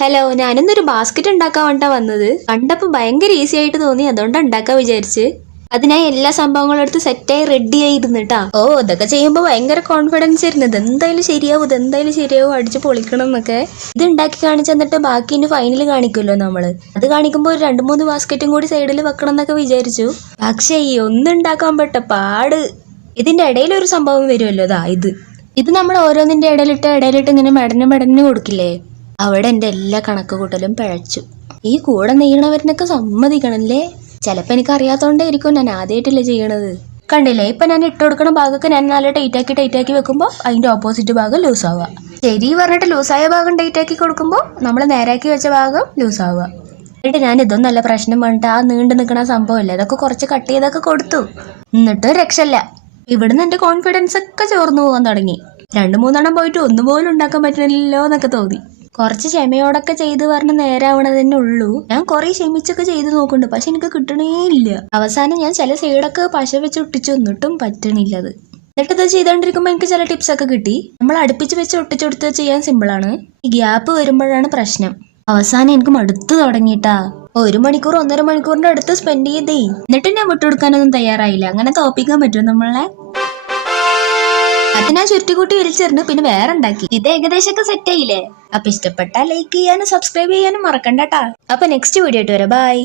Hello, ഞാനിന്നൊരു basket ഉണ്ടാക്കാൻ വേണ്ടിട്ടാ വന്നത്. കണ്ടപ്പോൾ ഭയങ്കര ഈസി ആയിട്ട് തോന്നി, അതുകൊണ്ട് ഉണ്ടാക്കാൻ വിചാരിച്ച്. അതിനായി എല്ലാ സംഭവങ്ങളും എടുത്ത് സെറ്റായി റെഡി ആയിരുന്നിട്ടാ. ഇതൊക്കെ ചെയ്യുമ്പോൾ ഭയങ്കര കോൺഫിഡൻസ് ആയിരുന്നു. ഇതെന്തായാലും ശരിയാവും, അടിച്ച് പൊളിക്കണം എന്നൊക്കെ. ഇത് ഉണ്ടാക്കി കാണിച്ചു തന്നിട്ട് ബാക്കി ഇനി ഫൈനൽ കാണിക്കുമല്ലോ നമ്മള്. അത് കാണിക്കുമ്പോൾ ഒരു 2-3 ബാസ്ക്കറ്റും കൂടി സൈഡിൽ വെക്കണം എന്നൊക്കെ വിചാരിച്ചു. പക്ഷേ ഈ ഒന്നുണ്ടാക്കാൻ പെട്ട പാട്. ഇതിന്റെ ഇടയിൽ ഒരു സംഭവം വരുമല്ലോ, ഇത് നമ്മൾ ഓരോന്നിന്റെ ഇടയിലിട്ട് ഇങ്ങനെ മെടഞ്ഞു കൊടുക്കില്ലേ. അവിടെ എൻ്റെ എല്ലാ കണക്ക് കൂട്ടലും പിഴച്ചു. ഈ കൂടെ നെയ്യണവരനൊക്കെ സമ്മതിക്കണല്ലേ. ചിലപ്പോൾ എനിക്ക് അറിയാത്തോണ്ടായിരിക്കും, ഞാൻ ആദ്യമായിട്ടല്ലേ ചെയ്യണത്. കണ്ടില്ലേ, ഇപ്പൊ ഞാൻ ഇട്ട് കൊടുക്കണ ഭാഗമൊക്കെ ഞാൻ നല്ല ടൈറ്റാക്കി വെക്കുമ്പോൾ അതിന്റെ ഓപ്പോസിറ്റ് ഭാഗം ലൂസ് ആവുക. ശരി പറഞ്ഞിട്ട് ലൂസായ ഭാഗം ടൈറ്റാക്കി കൊടുക്കുമ്പോൾ നമ്മൾ നേരാക്കി വെച്ച ഭാഗം ലൂസ് ആവുക. എന്നിട്ട് ഞാൻ ഇതൊന്നല്ല പ്രശ്നം പറഞ്ഞിട്ട് ആ നീണ്ടു നിൽക്കണ സംഭവമില്ല, അതൊക്കെ കുറച്ച് കട്ട് ചെയ്തൊക്കെ കൊടുത്തു. എന്നിട്ടും രക്ഷല്ല. ഇവിടുന്ന് എൻ്റെ കോൺഫിഡൻസ് ഒക്കെ ചോർന്നു പോകാൻ തുടങ്ങി. 2-3 പോയിട്ട് ഒന്നുപോലും ഉണ്ടാക്കാൻ പറ്റണില്ലല്ലോ എന്നൊക്കെ തോന്നി. കുറച്ച് ക്ഷമയോടൊക്കെ ചെയ്ത് പറഞ്ഞ് നേരാവണതന്നെ ഉള്ളൂ. ഞാൻ കുറെ ക്ഷമിച്ചൊക്കെ ചെയ്ത് നോക്കുന്നുണ്ട്, പക്ഷെ എനിക്ക് കിട്ടണേ ഇല്ല. അവസാനം ഞാൻ ചില സൈഡൊക്കെ പശ വെച്ച് ഒട്ടിച്ചു, എന്നിട്ടും പറ്റണില്ലത്. എന്നിട്ട് ഇത് ചെയ്തോണ്ടിരിക്കുമ്പോൾ എനിക്ക് ചില ടിപ്സ് ഒക്കെ കിട്ടി. നമ്മൾ അടുപ്പിച്ച് വെച്ച് ഒട്ടിച്ചെടുത്ത് ചെയ്യാൻ സിമ്പിളാണ്. ഈ ഗ്യാപ്പ് വരുമ്പോഴാണ് പ്രശ്നം. അവസാനം എനിക്ക് മടുത്തു തുടങ്ങിയിട്ടാ. 1 മണിക്കൂർ 1.5 മണിക്കൂറിന്റെ അടുത്ത് സ്പെൻഡ് ചെയ്തേ. എന്നിട്ട് ഞാൻ വിട്ടുകൊടുക്കാനൊന്നും തയ്യാറായില്ല. അങ്ങനെ തോപ്പിക്കാൻ പറ്റും നമ്മളെ. അത് ഞാൻ ചുരുട്ടിക്കൂട്ടി വലിച്ചെറിഞ്ഞു, പിന്നെ വേറെ ഉണ്ടാക്കി. ഇത് ഏകദേശമൊക്കെ സെറ്റ് ആയില്ലേ. അപ്പൊ ഇഷ്ടപ്പെട്ടാൽ ലൈക്ക് ചെയ്യാനും സബ്സ്ക്രൈബ് ചെയ്യാനും മറക്കണ്ടട്ടാ. അപ്പൊ നെക്സ്റ്റ് വീഡിയോ ആയിട്ട് വരാം. ബൈ.